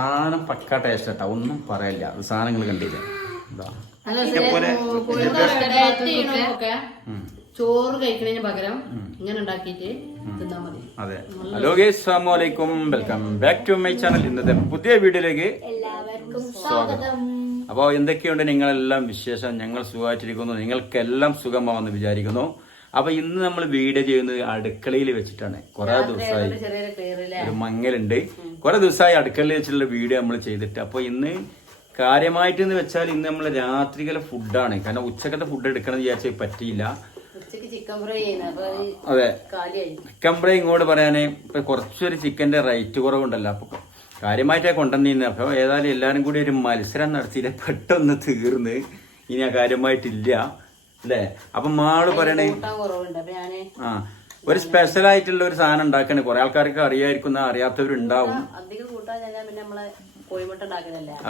സാധനം പക്ക ടേസ്റ്റ് കേട്ടോ, ഒന്നും പറയില്ല. അത് സാധനങ്ങൾ കണ്ടില്ല. ചോറ് കഴിക്കുന്നതിന് പകരം ഇങ്ങനെ ഉണ്ടാക്കിയിട്ട് തിന്നാ മതി. അതെ. ഹലോ ഗൈസ്, അസ്സലാമു അലൈക്കും, welcome back to my channel. ഇന്നത്തെ പുതിയ വീഡിയോയിലേക്ക് എല്ലാവർക്കും സ്വാഗതം. അപ്പോൾ എന്തൊക്കെയുണ്ട് നിങ്ങളെല്ലാം വിശേഷം? ഞങ്ങൾ സുഖമായിട്ടിരിക്കുന്നു, നിങ്ങൾക്കെല്ലാം സുഖമാവെന്ന് വിചാരിക്കുന്നു. അപ്പൊ ഇന്ന് നമ്മൾ വീഡിയോ ചെയ്യുന്നത് അടുക്കളയിൽ വെച്ചിട്ടാണ്. കുറെ ദിവസമായി ഒരു മങ്ങലുണ്ട്, കുറെ ദിവസമായി അടുക്കളയിൽ വെച്ചിട്ടുള്ള വീഡിയോ നമ്മൾ ചെയ്തിട്ട്. അപ്പൊ ഇന്ന് കാര്യമായിട്ട് എന്ന് വെച്ചാൽ ഇന്ന് നമ്മൾ രാത്രികാല ഫുഡാണ്. കാരണം ഉച്ചക്കത്തെ ഫുഡ് എടുക്കണം എന്ന് വിചാരിച്ചാൽ പറ്റിയില്ല. അതെ, ചിക്കൻ ഫ്രൈ ഇങ്ങോട്ട് പറയാനേ ഇപ്പൊ കുറച്ചൊരു ചിക്കന്റെ റേറ്റ് കുറവുണ്ടല്ലോ, അപ്പൊ കാര്യമായിട്ടേ കൊണ്ടുവന്നിരുന്നത്. അപ്പൊ ഏതായാലും എല്ലാരും കൂടി ഒരു മത്സരം നടത്തിയില്ല, പെട്ടെന്ന് തീർന്ന്. ഇനി ആ കാര്യമായിട്ടില്ല അല്ലേ? അപ്പൊ മാള് പറയണേ ഒരു സ്പെഷ്യൽ ആയിട്ടുള്ള ഒരു സാധനം ഉണ്ടാക്കണേ. കുറെ ആൾക്കാർക്ക് അറിയായിരിക്കും, അറിയാത്തവരുണ്ടാവും.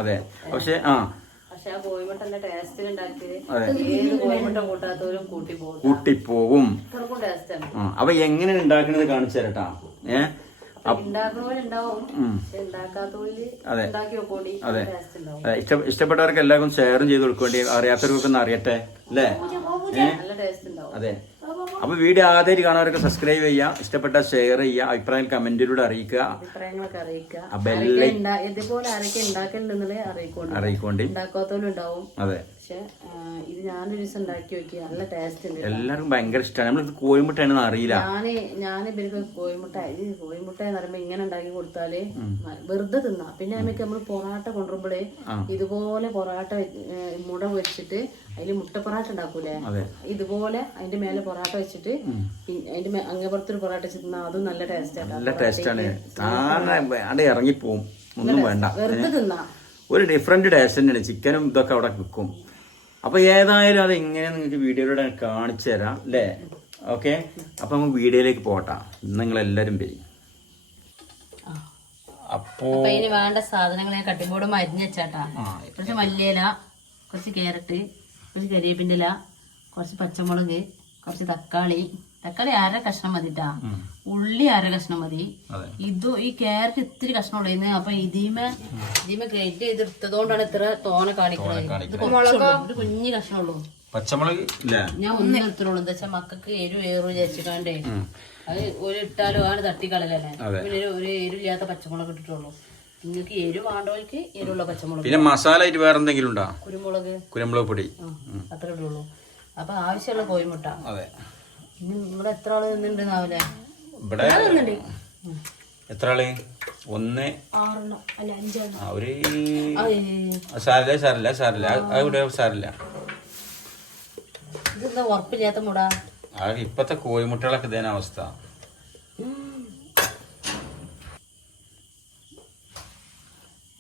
അതെ, പക്ഷെ കൂട്ടിപ്പോവും. അപ്പൊ എങ്ങനെ ഉണ്ടാക്കണത് കാണിച്ചു തരട്ടാ. അതെ അതെ, ഇഷ്ടപ്പെട്ടവർക്ക് എല്ലാവർക്കും ഷെയറും ചെയ്ത് കൊടുക്കേണ്ടി, അറിയാത്തവർക്കൊക്കെ ഒന്ന് അറിയട്ടെ അല്ലേ? അതെ. അപ്പൊ വീഡിയോ ആദ്യമായിട്ട് കാണുന്നവരൊക്കെ സബ്സ്ക്രൈബ് ചെയ്യുക, ഇഷ്ടപ്പെട്ട ഷെയർ ചെയ്യുക, അഭിപ്രായം കമന്റിലൂടെ അറിയിക്കുക. അറിയിക്കോണ്ടി. അതെ, ഇത് ഞാനൊരു ദിവസം ഉണ്ടാക്കി നോക്കി, നല്ല ടേസ്റ്റ് ഉണ്ട്. എല്ലാവർക്കും ഭയങ്കര ഇഷ്ടമാണ്. നമ്മളിത് കോഴിമുട്ടയാണെന്ന് അറിയില്ല. ഞാൻ ഇവർക്ക് കോഴിമുട്ട എന്ന് പറയുമ്പോ ഇങ്ങനെ ഉണ്ടാക്കി കൊടുത്താല് വെറുതെ തിന്നാ. പിന്നെ നമുക്ക് നമ്മള് പൊറാട്ട കൊണ്ടുവരുമ്പോഴേ ഇതുപോലെ പൊറാട്ട മുട വെച്ചിട്ട് അതില് മുട്ട പൊറാട്ട ഉണ്ടാക്കൂലേ, ഇതുപോലെ അതിന്റെ മേലെ പൊറാട്ട വെച്ചിട്ട് അതിന്റെ അങ്ങപ്പുറത്തൊരു പൊറാട്ട വെച്ച് തിന്നാ അതും നല്ല ടേസ്റ്റാണ്. നല്ല ടേസ്റ്റാണ്. അവിടെ ഇറങ്ങിപ്പോവും, ഒന്നും വേണ്ട. വെറുതെ തിന്നാ ഒരു ഡിഫറെന്റ് ടേസ്റ്റ് തന്നെയാണ്. ചിക്കനും ഇതൊക്കെ അവിടെ വെക്കും. അപ്പൊ ഏതായാലും അത് എങ്ങനെ നിങ്ങൾക്ക് വീഡിയോയിലൂടെ കാണിച്ചു തരാം അല്ലേ? ഓക്കെ, അപ്പൊ നമുക്ക് വീഡിയോയിലേക്ക് പോട്ടാ. നിങ്ങളെല്ലാരും വരും. അപ്പോ ഇതിന് വേണ്ട സാധനങ്ങൾ ഞാൻ കട്ടിങ്ങോട് മരിഞ്ഞ് വെച്ചാട്ടാ. കുറച്ച് മല്ലിയില, കുറച്ച് ക്യാരറ്റ്, കുറച്ച് കരിവേപ്പിന്റെ ഇല, കുറച്ച് പച്ചമുളക്, കുറച്ച് തക്കാളി 1/2 കഷ്ണം മതിട്ടാ. ഉള്ളി 1/2 കഷ്ണം മതി. ഈ ക്യാരറ്റ് ഇത്തിരി കഷ്ണം ഉള്ളു. അപ്പൊ ഇതിമേ ഗ്രേറ്റ് ചെയ്തെടുത്തതുകൊണ്ടാണ് ഇത്ര തോനെ കാണിക്കുന്നത്. ഇത് കുഞ്ഞു കഷ്ണമുള്ളൂ. പച്ചമുളക് ഞാൻ ഒന്നും എടുത്തുള്ളൂ. എന്താ വെച്ചാൽ മക്കൾക്ക് എരിവ് വിചാരിച്ചിട്ടാണ്ടേ അത് ഒരു ഇട്ടാലും ആണ് തട്ടിക്കളല്ലേ. പിന്നെ ഒരു എരിവില്ലാത്ത പച്ചമുളക് ഇട്ടിട്ടുള്ളൂ. നിങ്ങൾക്ക് എരിവ് വേണ്ടവർക്ക് എരിവുള്ള പച്ചമുളക്. പിന്നെ മസാല ആയിട്ട് വേറെ എന്തെങ്കിലും ഉണ്ടോ? കുരുമുളക് പൊടി അത്രേ ഇടുള്ളൂ. അപ്പൊ ആവശ്യമുള്ള കോഴിമുട്ട. ഇനി ഇവിടെ എത്ര ആള് നിന്നുണ്ടാവില്ലേ? ഇവിടെ എത്ര ആള്? 1 ഒരു സാരില്ല. ഇതെന്താ ഉറപ്പില്ലാത്ത മുട? ഇപ്പത്തെ കോഴിമുട്ടകളൊക്കെ ഇതേ അവസ്ഥ.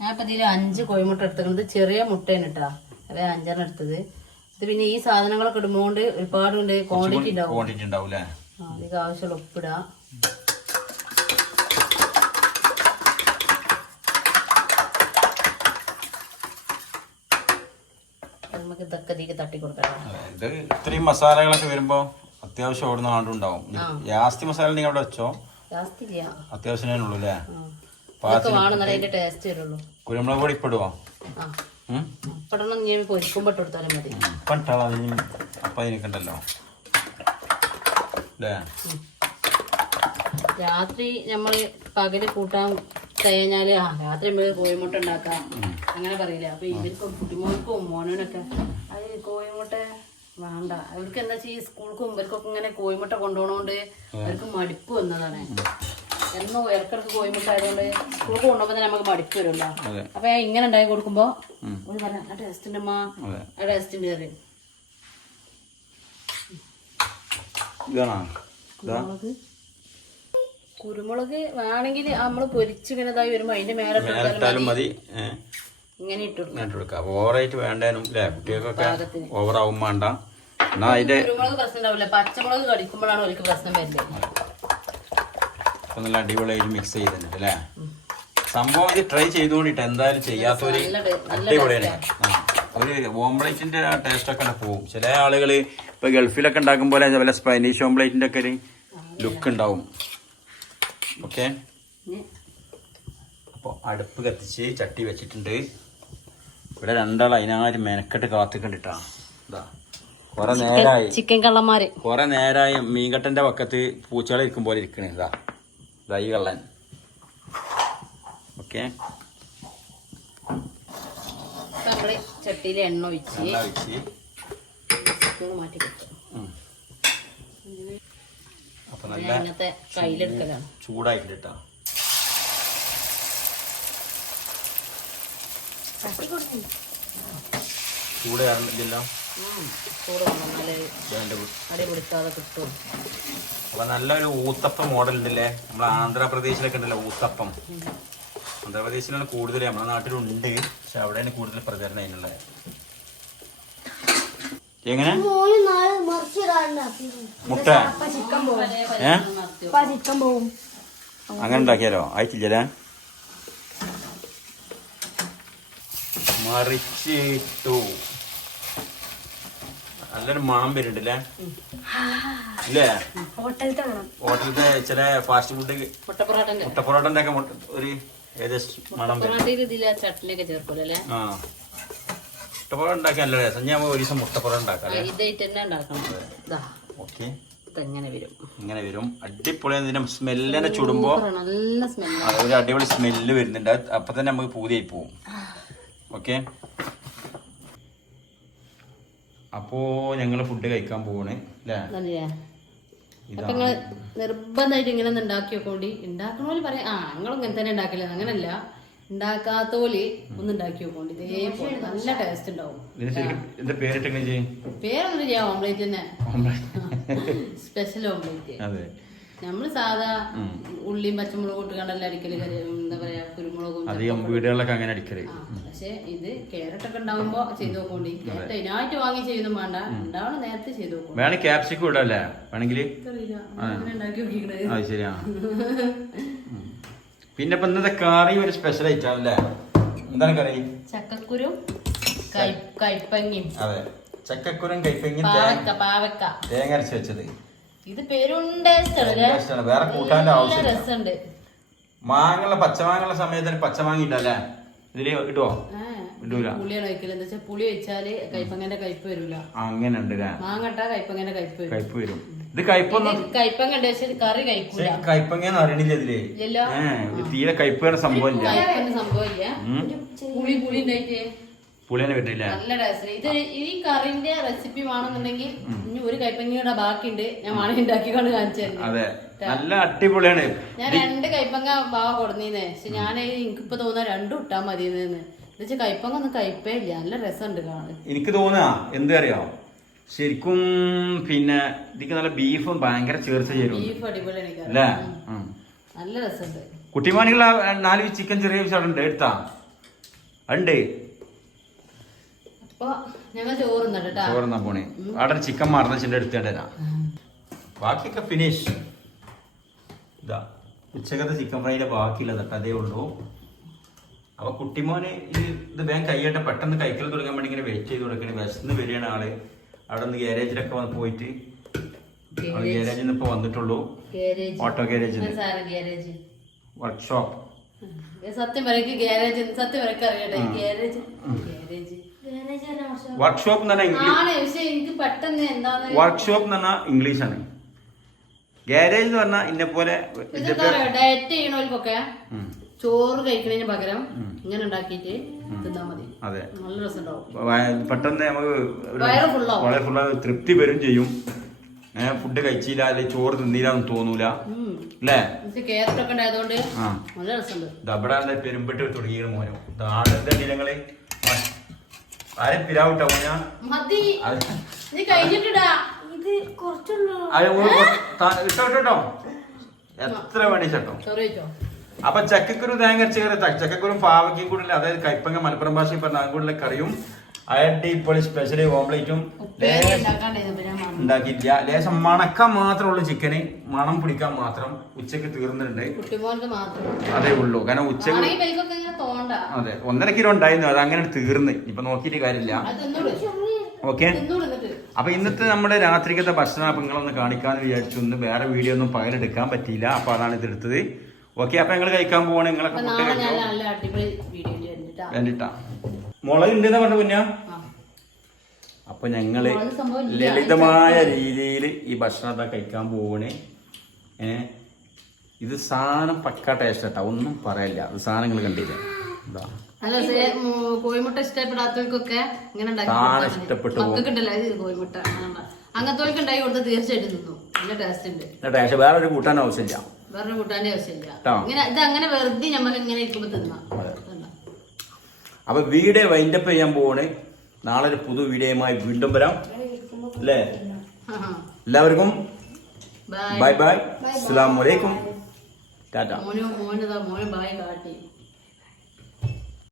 ഞാൻ ഇപ്പൊ ഇതിൽ 5 കോഴിമുട്ട എടുത്തത്. ചെറിയ മുട്ടയാണ് കേട്ടാ. അതെ, 5 എടുത്തത്. ഇത് പിന്നെ ഈ സാധനങ്ങളൊക്കെ ഇടുമ്പോണ്ട് ഒരുപാട് ക്വാണ്ടിറ്റി ഉണ്ടാവും. അതിലേക്ക് ആവശ്യമുള്ള ഉപ്പിടാ. നമുക്ക് ഇതൊക്കെ ഇതിലേക്ക് തട്ടി കൊടുക്കാം. ഇത്രയും മസാലകളൊക്കെ വരുമ്പോ അത്യാവശ്യം ഓടുന്ന ആണ്ടുണ്ടാവും. ജാസ്തി മസാല ഉണ്ടെങ്കിൽ അവിടെ വെച്ചോ. അത്യാവശ്യം ഉള്ളൂ അല്ലേ? ടേസ്റ്റ് വരുള്ളൂ. കുരുമുളക് പൊടി ഇപ്പിടുവോ? പൊരിക്കുമ്പോ കൊടുത്താലും മതി. അപ്പൊ അതിനൊക്കെണ്ടല്ലോ അല്ലേ? രാത്രി നമ്മള് പകല് കൂട്ടാൻ കഴിഞ്ഞാല് രാത്രി നമുക്ക് കോഴിമുട്ട ഉണ്ടാക്കാം അങ്ങനെ പറയില്ല. അപ്പൊ ഇവർക്കും കുട്ടിമോൾക്കും മോനോനൊക്കെ അത് കോഴിമുട്ട വേണ്ട. അവർക്ക് എന്താ വെച്ചാൽ ഈ സ്കൂൾക്കും ഇവർക്കൊക്കെ ഇങ്ങനെ കോഴിമുട്ട കൊണ്ടുപോകണോണ്ട് അവർക്ക് മടുപ്പ് വന്നതാണ്. എന്നോ ഇടക്കിടക്ക് കോഴിമുട്ട ആയതുകൊണ്ട് സ്കൂൾക്ക് കൊണ്ടുപോകുമ്പോ തന്നെ നമുക്ക് മടുപ്പ് വരുമല്ലോ. അപ്പൊ ഞാൻ ഇങ്ങനെ ഉണ്ടാക്കി കൊടുക്കുമ്പോ ഒരു പറഞ്ഞ ആ ടേസ്റ്റ് ഉണ്ട് അമ്മ, ആ ടേസ്റ്റ് ഉണ്ട് കയറി. കുരുമുളക് വേണമെങ്കിൽ നമ്മള് പൊരിച്ചിങ്ങനെ ഇതായി വരുമ്പോ അതിന്റെ മേലെ മതി. ഇങ്ങനെ ഇട്ടുകൊടുക്കാം. ഓവറായിട്ട് വേണ്ടേനും അല്ലേ? കുട്ടികൾക്കൊക്കെ ഓവറാവും വേണ്ട. കുരുമുളക് പ്രശ്നം ഉണ്ടാവില്ല. പച്ചമുളക് കടിക്കുമ്പോഴാണ് അവർക്ക് പ്രശ്നം വരുന്നത്. നല്ല അടിപൊളിയായിട്ട് മിക്സ് ചെയ്തിട്ടുണ്ട് അല്ലേ? സംഭവം ഇത് ട്രൈ ചെയ്തുകൊണ്ടിട്ട് എന്തായാലും ചെയ്യാത്തവര് അടിപൊളിയാണ്. ഒരു ഓംപ്ലേറ്റിന്റെ ടേസ്റ്റ് ഒക്കെ പോവും. ചില ആളുകൾ ഇപ്പൊ ഗൾഫിലൊക്കെ ഉണ്ടാക്കും പോലെ വല്ല സ്പാനിഷ് ഓംപ്ലേറ്റിന്റെ ഒക്കെ ഒരു ലുക്ക് ഉണ്ടാവും. ഓക്കെ, അപ്പോൾ അടുപ്പ് കത്തിച്ച് ചട്ടി വെച്ചിട്ടുണ്ട്. ഇവിടെ രണ്ടാൾ അതിനായിട്ട് മെനക്കെട്ട് കാത്തിക്കണ്ടിട്ടാ. ഇതാ കുറെ നേരമായി ചിക്കൻ കള്ളന്മാര് കുറെ നേരമായി മീൻകട്ടന്റെ പക്കത്ത് പൂച്ചകളെ ഇരിക്കും പോലെ ഇരിക്കണേ. ഇതാ ഈ കള്ളൻ. ഓക്കെ, നമ്മള് ചട്ടിയിൽ എണ്ണ ഒഴിച്ച് മാറ്റി അപ്പൊ നല്ല അങ്ങനത്തെ കയ്യിലെടുക്കലാണ്. ചൂടായിട്ടാ ചൂട് കയറുന്നില്ലല്ലോ. ചൂട് വന്നാലേ അടി പിടിക്കാതെ കിട്ടും. അപ്പൊ നല്ലൊരു ഊത്തപ്പം മോഡൽ ഉണ്ടല്ലേ. നമ്മളെ ആന്ധ്രാപ്രദേശിലൊക്കെ ഉണ്ടല്ലോ ഊത്തപ്പം. ആന്ധ്രാപ്രദേശിലാണ് കൂടുതൽ, നമ്മുടെ നാട്ടിലുണ്ട്, പക്ഷെ അവിടെയാണ് കൂടുതൽ പ്രചാരണം അതിനുള്ളത്. എങ്ങനെ മുട്ട അങ്ങനെ ഉണ്ടാക്കിയാലോ? ആയിട്ടില്ലല്ലേ. മറിച്ചിട്ടു. നല്ലൊരു മണം വരുന്നുണ്ടല്ലേ. ഇല്ലേ, ഹോട്ടലത്തെ ചില ഫാസ്റ്റ് ഫുഡ് മുട്ടപ്പൊറോട്ടന്റെ ഒക്കെ ഒരു ഏകദേശം മണം വരും. ചട്നിയൊക്കെ ചേർക്കൂലേ? ആ, മുട്ടപ്പൊറോട്ട ഉണ്ടാക്കി നല്ല രസം. ഞാൻ ഒരു ദിവസം മുട്ടപ്പൊറോട്ട ഉണ്ടാക്കാം. ഓക്കെ, ഇങ്ങനെ വരും. അടിപൊളി. ഇതിന്റെ സ്മെല്ലിനെ ചുടുമ്പോ ഒരു അടിപൊളി സ്മെല്ല് വരുന്നുണ്ട്. അപ്പൊ തന്നെ നമുക്ക് പൂതിയായി പോവും. ഓക്കെ, അപ്പോ ഞങ്ങള് ഫുഡ് കഴിക്കാൻ പോവാണ് അല്ലേ. നിർബന്ധമായിട്ട് ഇങ്ങനെ ഒന്ന് ഉണ്ടാക്കി നോക്കോണ്ടി. ഉണ്ടാക്കണോല് പറയാം ഞങ്ങളും ഇങ്ങനെ തന്നെ ഉണ്ടാക്കില്ല, അങ്ങനല്ല. ഉണ്ടാക്കാത്തോല് ഒന്ന് ഉണ്ടാക്കി നോക്കോണ്ടി. ഇതേപോലെ നല്ല ടേസ്റ്റ് ഉണ്ടാവും. പേരൊന്നും ചെയ്യാം, ഓംലേറ്റ് തന്നെ. Special omelette. നമ്മള് സാധാ ഉള്ളിയും പച്ചമുളകും ഇട്ട് കണ്ടല്ല അടിക്കല്. എന്താ പറയാ, കുരുമുളകും അധികം വീടുകളിലൊക്കെ അങ്ങനെ അടിക്കല്. പക്ഷെ ഇത് ക്യാരറ്റ് ഒക്കെ ഉണ്ടാവുമ്പോ ചെയ്ത് നോക്കോണ്ടി. ക്യാരറ്റ് അതിനായിട്ട് വാങ്ങി ചെയ്യുന്നു വേണ്ട, ഉണ്ടാവണ നേരത്തെ ചെയ്ത് നോക്കും. വേണമെങ്കിൽ ക്യാപ്സിക്കം ഇടല്ലേ വേണമെങ്കിൽ. ഉണ്ടാക്കി നോക്കിക്കണത്. അത് ശരിയാ. പിന്നെ ഇപ്പൊ ഇന്നത്തെ കറി ഒരു സ്പെഷ്യൽ ഐറ്റം അല്ലേ. എന്താണ് കറി? ചക്കക്കുരും കൈപ്പങ്ങയും. അതെ, ചക്കക്കുരും കൈപ്പങ്ങയും പാവക്ക തേങ്ങ അരച്ച് വെച്ചത്. ഇത് പേരുണ്ടാണ്. വേറെ കൂട്ടാന്റെ ആവശ്യമില്ല. മാങ്ങുള്ള പച്ചമാങ്ങുള്ള സമയത്തിന് പച്ചമാങ്ങ ഇട്ടല്ലേ ഇതില് ഇടുവോ? ഇടൂല. പുളിയാണ് വയ്ക്കല്. എന്താ വെച്ചാൽ പുളി വെച്ചാല് കൈപ്പങ്ങന്റെ കയ്പ് വരൂല. അങ്ങനെ ഉണ്ട്. മാങ്ങട്ട കൈപ്പങ്ങന്റെ കയ്പ് വരും. ഇത് കയ്പൊന്നും കൈപ്പങ്ങ കറി കഴിക്കൂല. കയ്പങ്ങന്ന് അറിയണില്ല ഇതില്. തീരെ കയ്പ് സംഭവം ഇല്ല. പുളി ഉണ്ടായിട്ട് പുളിനെ കിട്ടില്ല. നല്ല ടേസ്റ്റ്. ഇത് ഈ കറിന്റെ റെസിപ്പി വേണമെന്നുണ്ടെങ്കിൽ ഇനി ഒരു കൈപ്പങ്ങയുടെ ബാക്കിയുണ്ട്, ഞാൻ മണി ഉണ്ടാക്കിക്കൊണ്ട് കാണിച്ചു തരുന്നത്. അതെ, നല്ല അടിപൊളിയാണ്. ഞാൻ 2 കൈപ്പങ്ങ ബാവ കൊടുന്നീന്നേ. പക്ഷെ ഞാൻ എനിക്കിപ്പോ തോന്നാ 2 ഇട്ടാ മതിയെന്ന്. എന്നുവെച്ചാൽ കൈപ്പങ്ങ ഒന്നും കയ്പേ ഇല്ല, നല്ല രസമുണ്ട് കാണാൻ. എനിക്ക് തോന്നുക എന്തറിയോ, ശരിക്കും പിന്നെ ഇതിക്ക് നല്ല ബീഫും ഭയങ്കര ചേർച്ച ചേരും. ബീഫ് അടിപൊളിയാണ് അല്ലേ, നല്ല രസമുണ്ട്. കുട്ടിമാനികൾ 4 ചിക്കൻ ചെറിയ പീസ് ഉണ്ട്, എടുത്താ ഉണ്ട്. അപ്പൊ ഞങ്ങൾ ചോറുന്നാ പോണേ. അവിടെ ചിക്കൻ മറന്നിട്ട് എടുത്തേണ്ടരാ. ബാക്കിയൊക്കെ ഫിനിഷ്. ഇതാ ഉച്ചക്കത്തെ ചിക്കൻ ഫ്രൈയുടെ ബാക്കിയുള്ളത് അതേ ഉള്ളൂ. അപ്പൊ കുട്ടിമോന് ഇത് വേഗം കൈയ്യട്ടെ, പെട്ടെന്ന് കൈക്കൽ തുടങ്ങാൻ വേണ്ടി ഇങ്ങനെ വെയിറ്റ് ചെയ്ത് കൊടുക്കണേ. വിശന്ന് വരികയാണ് ആള്. അവിടെ നിന്ന് ഗാരേജിലൊക്കെ പോയിട്ട് ഗാരേജിൽ നിന്ന് ഇപ്പൊ വന്നിട്ടുള്ളൂ. Auto garage, workshop. സത്യം അറിയട്ടെ, വർക്ക്ഷോപ്പ് എന്ന് പറഞ്ഞാൽ വർക്ക്ഷോപ്പ് എന്ന് പറഞ്ഞാൽ ഇംഗ്ലീഷാണ്. ഗാരേജ് എന്ന് പറഞ്ഞാൽ ഇന്നെ പോലെ ഡയറ്റ് ചെയ്യണവർക്കൊക്കെ ചോറ് കഴിക്കുന്നതിന് പകരം ഇങ്ങനെ ഉണ്ടാക്കിയിട്ട് തിന്നാ മതി. അതെ, നല്ല രസമുണ്ടാവും. പെട്ടെന്ന് നമുക്ക് വളരെ ഫുള്ള് തൃപ്തി വരും ചെയ്യും. ഫുഡ് കഴിച്ചില്ല അല്ലെങ്കിൽ ചോറ് തിന്നില്ലാന്ന് തോന്നൂല അല്ലേ. ക്യാരറ്റ് ഒക്കെ ഉണ്ടായതുകൊണ്ട് നല്ല രസമുണ്ട്. ഇവിടെ പെരുമ്പിട്ട് തുടങ്ങിയ മോനോ ആടെ നിലങ്ങളെ ആരും പിരാവിട്ടോ മോനാ ഇട്ടോ എത്ര വേണി ചട്ടോ. അപ്പൊ ചക്കക്കുരു തേങ്ങ ചേർ ചക്കക്കുരും പാവയ്ക്കും കൂടില്ല, അതായത് കൈപ്പങ്ങ മലപ്പുറം ഭാഷയിൽ പറഞ്ഞ അതുകൂടിയുള്ള കറിയും അടിപൊളി സ്പെഷ്യലി ഓംലേറ്റും ഉണ്ടാക്കിയില്ല. ലേശം മണക്കാൻ മാത്രമുള്ളൂ ചിക്കന്, മണം പിടിക്കാൻ മാത്രം. ഉച്ചക്ക് തീർന്നിട്ടുണ്ട്, അതേ ഉള്ളൂ. കാരണം ഉച്ചക്ക് അതെ 1.5 കിലോ ഉണ്ടായിരുന്നു, അത് അങ്ങനെ തീർന്ന്. ഇപ്പൊ നോക്കിയിട്ട് കാര്യമില്ല. ഓക്കെ, അപ്പൊ ഇന്നത്തെ നമ്മുടെ രാത്രിക്കത്തെ ഭക്ഷണങ്ങളൊന്ന് കാണിക്കാന്ന് വിചാരിച്ചു. ഒന്ന് വേറെ വീഡിയോ ഒന്നും പകലെടുക്കാൻ പറ്റിയില്ല, അപ്പൊ അതാണ് ഇതെടുത്തത്. ഓക്കെ, അപ്പൊ ഞങ്ങൾ കഴിക്കാൻ പോവാണ്. നിങ്ങളൊക്കെ അപ്പൊ ഫുഡ് നാളെ ഞാൻ കഴിച്ചോ നല്ല അടിപൊളി വീഡിയോ വേണ്ടിട്ടാ. വേണ്ടിട്ടാ. മുളക് ഉണ്ടെന്നാ പറഞ്ഞ കുഞ്ഞാ. ആ. അപ്പൊ ഞങ്ങള് മുളക് സംഭവം ഇല്ല. ലളിതമായ രീതിയിൽ ഈ ഭക്ഷണം കഴിക്കാൻ പോവണേ. ഇത് സാധനം പക്ക ടേസ്റ്റ് കേട്ടാ, ഒന്നും പറയില്ല. അത് സാധനങ്ങൾ കണ്ടില്ല. എന്താ അല്ല കോഴിമുട്ട ഇഷ്ടപ്പെടാത്തവർക്കൊക്കെ ഇങ്ങനെ ഉണ്ടാക്കി ഇഷ്ടപ്പെട്ടു മക്കൾക്കുണ്ടല്ലോ കോഴിമുട്ട അങ്ങനത്തെ ഉണ്ടാക്കി കൊടുത്താൽ തീർച്ചയായിട്ടും തിന്നു. നല്ല ടേസ്റ്റ് ഉണ്ട്. ടേസ്റ്റ് വേറെ ഒരു കൂട്ടാൻ ആവശ്യമില്ല, വേറെ കൂട്ടാൻ്റെ ആവശ്യമില്ല. ഇങ്ങനെ ഇത് അങ്ങനെ വെറുതെ നമ്മൾ ഇങ്ങനെ ഇരിക്കുമ്പോ തിന്നാം. അപ്പൊ വീഡിയോ വൈൻഡപ്പ് ചെയ്യാൻ പോവാണ്. നാളെ ഒരു പുതു വീഡിയോയുമായി വീണ്ടും വരാം അല്ലേ. എല്ലാവർക്കും ബൈ ബൈ, അസ്സലാമു അലൈക്കും, ടാറ്റ. മോന് ബായ് കാട്ടി.